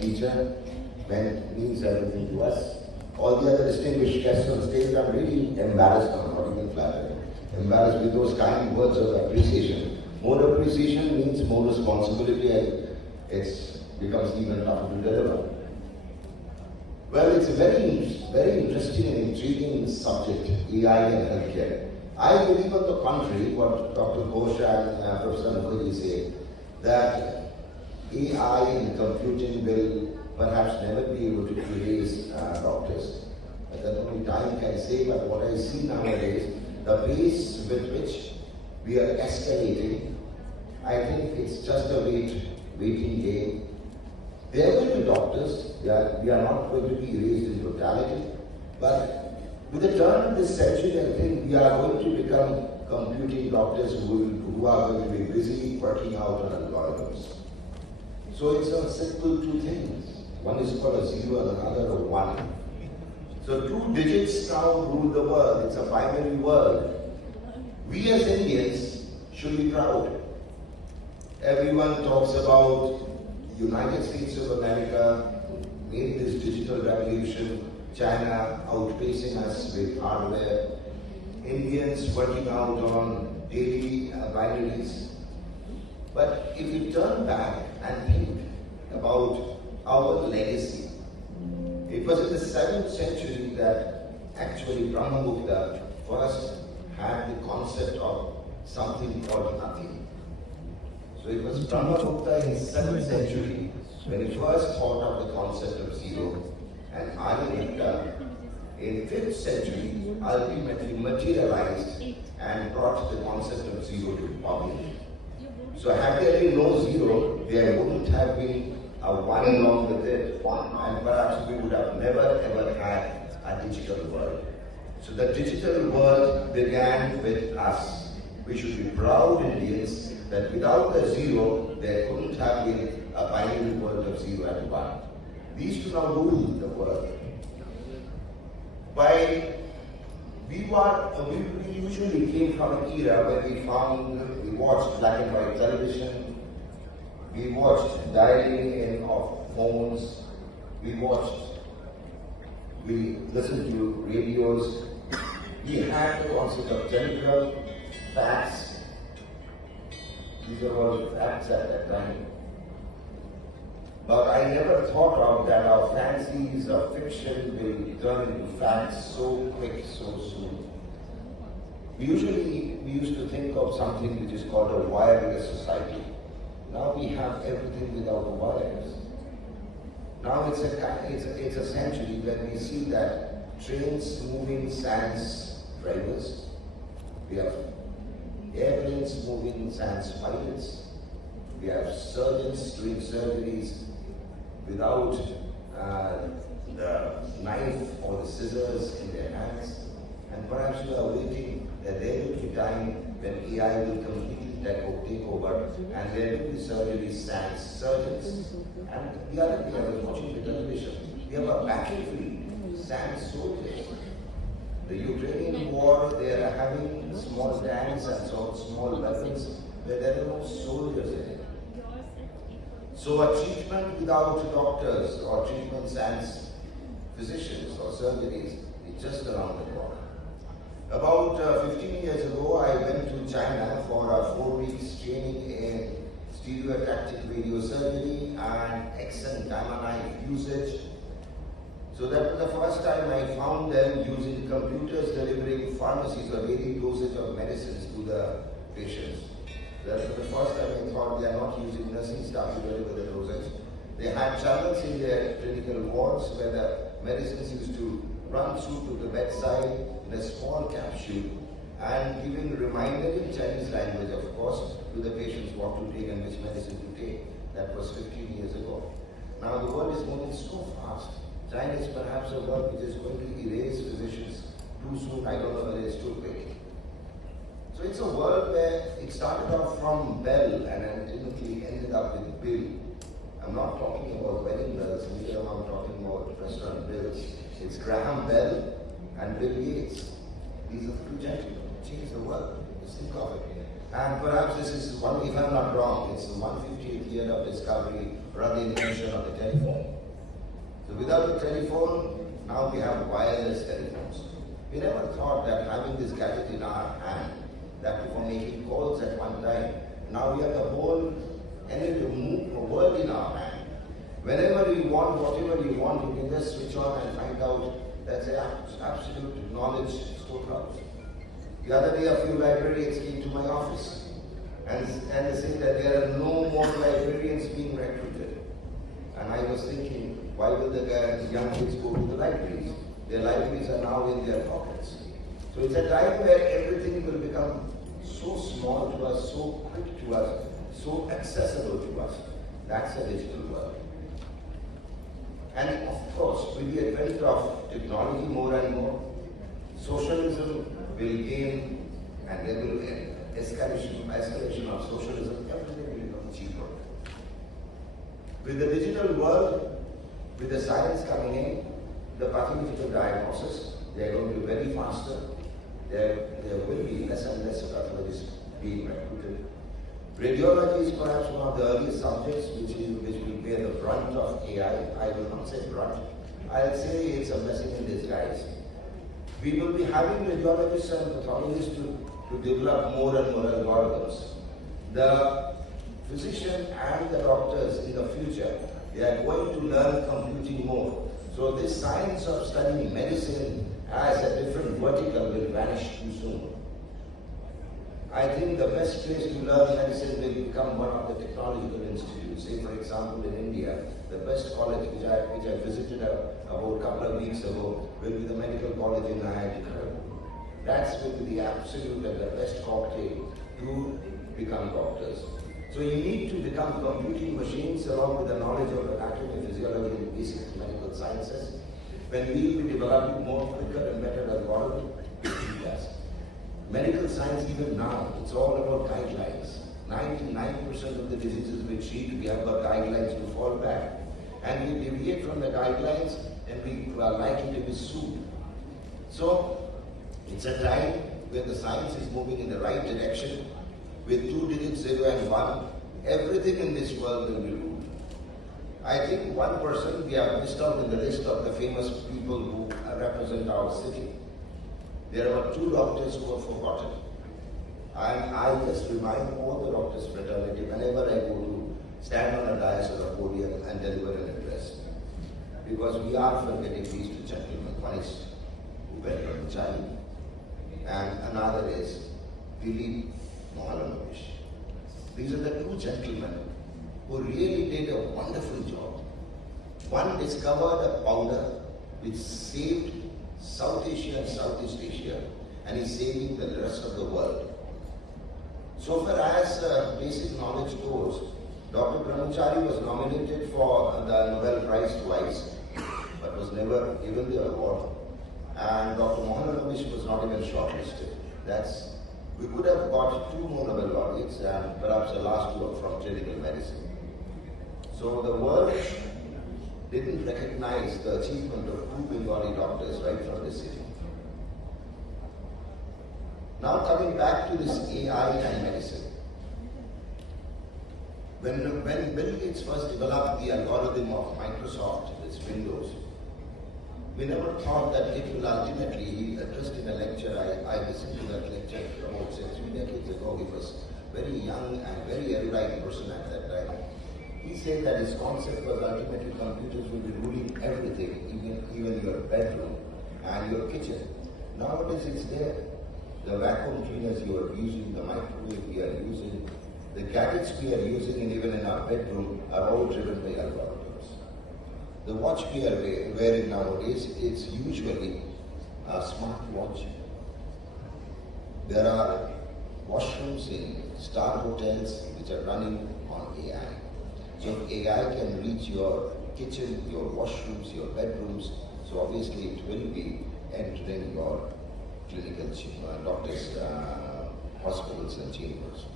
teacher, means everything to us. All the other distinguished guests on stage, I'm really embarrassed, I'm not even flattered. Embarrassed with those kind words of appreciation. More appreciation means more responsibility, and it becomes even tougher to deliver. Well, it's a very, very interesting and intriguing subject, AI and healthcare. I believe on the contrary, what Dr. Ghosh and Professor Mukhopadhya say, that AI and computing will perhaps never be able to erase doctors. But that only time can say, but what I see nowadays, the pace with which we are escalating, I think it's just a waiting game. There will be doctors, we are not going to be erased in totality, but with the turn of this century, I think we are going to become computing doctors who are going to be busy working out on algorithms. So it's a simple two things. One is called a 0 and another a 1. So 2 digits now rule the world. It's a binary world. We as Indians should be proud. Everyone talks about United States of America made this digital revolution, China outpacing us with hardware, Indians working out on daily binaries. But if we turn back and think about our legacy, it was in the 7th century that actually Brahmagupta first had the concept of something called nothing. So it was Brahmagupta in 7th century when he first thought of the concept of zero, and Aryabhatta in 5th century ultimately materialized and brought the concept of zero to public. So had there been no zero, there wouldn't have been a 1 along with it, and perhaps we would have never ever had a digital world. So the digital world began with us. We should be proud Indians that without the zero, there couldn't have been a binary world of 0 and 1. These two now rule the world. We usually came from an era where we watched black and white television, we watched dialing in of phones, we listened to radios, we had the concept of telegram, fax. These are all facts at that time. But I never thought of that our fancies of fiction will turn into facts so quick, so soon. We used to think of something which is called a wireless society. Now we have everything without wires. Now it's a century when we see that trains moving sans drivers. We have airplanes moving sans pilots. We have surgeons doing surgeries without the knife or the scissors in their hands. And perhaps we are waiting that there will be time when AI will completely take over and there will be surgery sans surgeons. And the other day I was watching the television, we have a battlefield sans soldiers. The Ukrainian war, they are having small tanks and small weapons where there are no soldiers in it. So a treatment without doctors or treatment sans physicians or surgeries is just around the corner. About 15 years ago, I went to China for a 4 weeks training in stereotactic radiosurgery and X and gamma knife usage. So that was the first time I found them using computers delivering pharmacies or daily dosage of medicines to the patients. That was the first time I thought they are not using nursing staff to deliver the dosage. They had channels in their clinical wards where the medicines used to run through to the bedside in a small capsule and giving reminder in Chinese language, of course, to the patients what to take and which medicine to take. That was 15 years ago. Now the world is moving so fast. China is perhaps a world which is going to erase physicians too soon. I don't know whether it's too quick. So it's a world where it started off from Bell and ultimately ended up with Bill. I'm not talking about wedding bells, neither am I talking about restaurant bills. It's Graham Bell and Bill Gates. These are the two gentlemen who changed the world. Just think of it. And perhaps this is one, if I'm not wrong, it's the 150th year of discovery or the invention of the telephone. So without the telephone, now we have wireless telephones. We never thought that having this gadget in our hand, that for making calls at one time, now we have the whole world in our hand. Whenever you want, whatever you want, you can just switch on and find out. That's absolute knowledge storehouse. The other day, a few librarians came to my office and they said that there are no more librarians being recruited. And I was thinking, why will the young kids go to the libraries? Their libraries are now in their pockets. So it's a time where everything will become so small to us, so quick to us, so accessible to us. That's a digital world. And of course, with the advent of technology more and more, socialism will gain, and there will be escalation of socialism, everything will become cheaper. With the digital world, with the science coming in, the pathological diagnosis, they are going to be very faster. There will be less and less pathologists being recruited. Radiology is perhaps one of the earliest subjects which will bear the brunt of AI. I will not say brunt. I'll say it's a blessing in disguise. We will be having radiologists and pathologists to develop more and more algorithms. The physician and the doctors in the future, they are going to learn computing more. So this science of studying medicine as a different vertical will vanish too soon. I think the best place to learn medicine will become one of the technological institutes. Say, for example, in India, the best college which I visited about a couple of weeks ago will be the medical college in IIT KGP. That's will be the absolute and the best cocktail to become doctors. So you need to become computing machines along with the knowledge of anatomy, physiology, and basic medical sciences. When we will be developing more quicker and better algorithms, yes. Medical science even now, it's all about guidelines. 99% of the diseases we treat, we have got guidelines to fall back. And we deviate from the guidelines and we are likely to be sued. So, it's a time where the science is moving in the right direction. With 2 digits, 0 and 1, everything in this world will be ruled. I think one person we have missed out in the list of the famous people who represent our city. There are 2 doctors who are forgotten. And I just remind all the doctors' fraternity whenever I go to stand on a dais or a podium and deliver an address. Because we are forgetting these 2 gentlemen. One is Mukhopadhya and another is Dilip Mohammad. These are the 2 gentlemen who really did a wonderful job. One discovered a powder which saved South Asia and Southeast Asia, and is saving the rest of the world. So far as basic knowledge goes, Dr. Brahmachari was nominated for the Nobel Prize twice, but was never given the award. And Dr. Mohammad was not even shortlisted. We could have got 2 more Nobel laureates, and perhaps the last 2 are from clinical medicine. So the world didn't recognize the achievement of 2 Bengali doctors right from the city. Now coming back to this AI and medicine. When Bill Gates first developed the algorithm of Microsoft, its Windows, we never thought that it will ultimately, he addressed in a lecture, I listened to that lecture about 3 decades ago. He was very young and very erudite person at that time. He said that his concept was ultimately computers will be ruling everything, even your bedroom and your kitchen. Nowadays it's there. The vacuum cleaners you are using, the microwave we are using, the gadgets we are using, and even in our bedroom are all driven by algorithms. The watch we are wearing nowadays is usually a smart watch. There are washrooms in star hotels which are running on AI. So if AI can reach your kitchen, your washrooms, your bedrooms, so obviously it will be entering your clinical doctors, hospitals and chambers.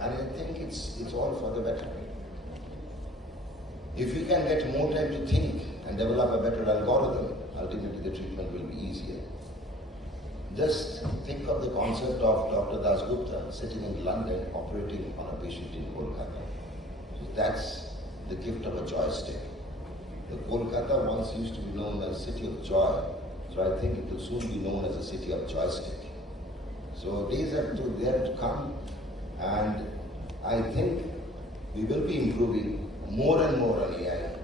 And I think it's all for the better. If we can get more time to think and develop a better algorithm, ultimately the treatment will be easier. Just think of the concept of Dr. Das Gupta sitting in London operating on a patient in Kolkata. So that's the gift of a joystick. The Kolkata once used to be known as City of Joy, so I think it will soon be known as a City of Joystick. So days are there to come, and I think we will be improving more and more on AI,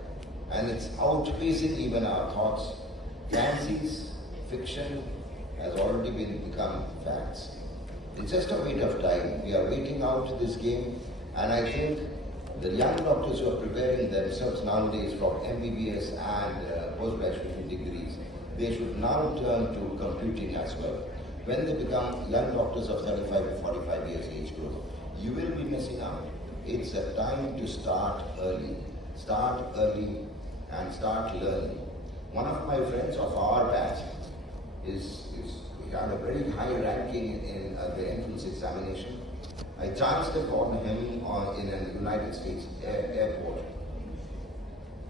and it's outpacing even our thoughts. Fancies, fiction has already become facts. It's just a wait of time. We are waiting out this game, and I think the young doctors who are preparing themselves nowadays from MBBS and postgraduate degrees, they should now turn to computing as well. When they become young doctors of 35 to 45 years age group, you will be missing out. It's a time to start early and start learning. One of my friends of our batch had a very high ranking in the entrance examination. I chanced upon him in a United States airport.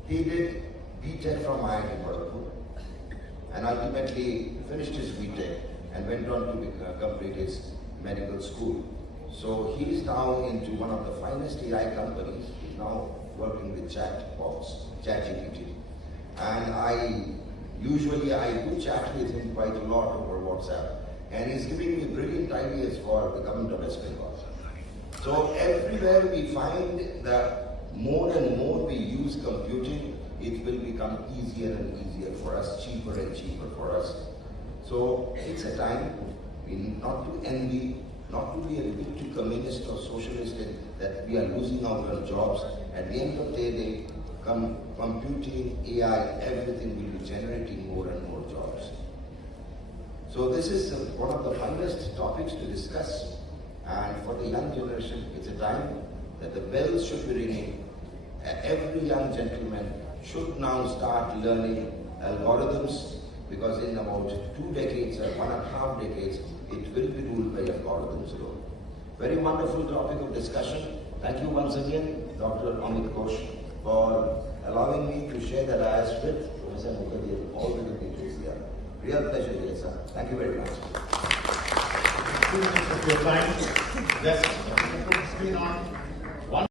He did BTech from IIT KGP and ultimately finished his BTech and went on to complete his medical school. So he is now into one of the finest AI companies. He's now working with ChatGPT. And I do chat with him quite a lot over WhatsApp. And he's giving me brilliant ideas for the government of West Bengal. So everywhere we find that more and more we use computing, it will become easier and easier for us, cheaper and cheaper for us. So it's a time not to envy, not to be a bit too communist or socialist that we are losing out on jobs. At the end of the day, computing, AI, everything will be generating more and more jobs. So this is one of the finest topics to discuss. And for the young generation, it's a time that the bells should be ringing. Every young gentleman should now start learning algorithms, because in about 2 decades or 1.5 decades, it will be ruled by algorithms alone. Very wonderful topic of discussion. Thank you once again, Dr. Amit Ghosh, for allowing me to share the dais with Professor Mukhopadhya, all the dignitaries here. Real pleasure, dear sir. Thank you very much. Thank you for your time. Just put the screen on.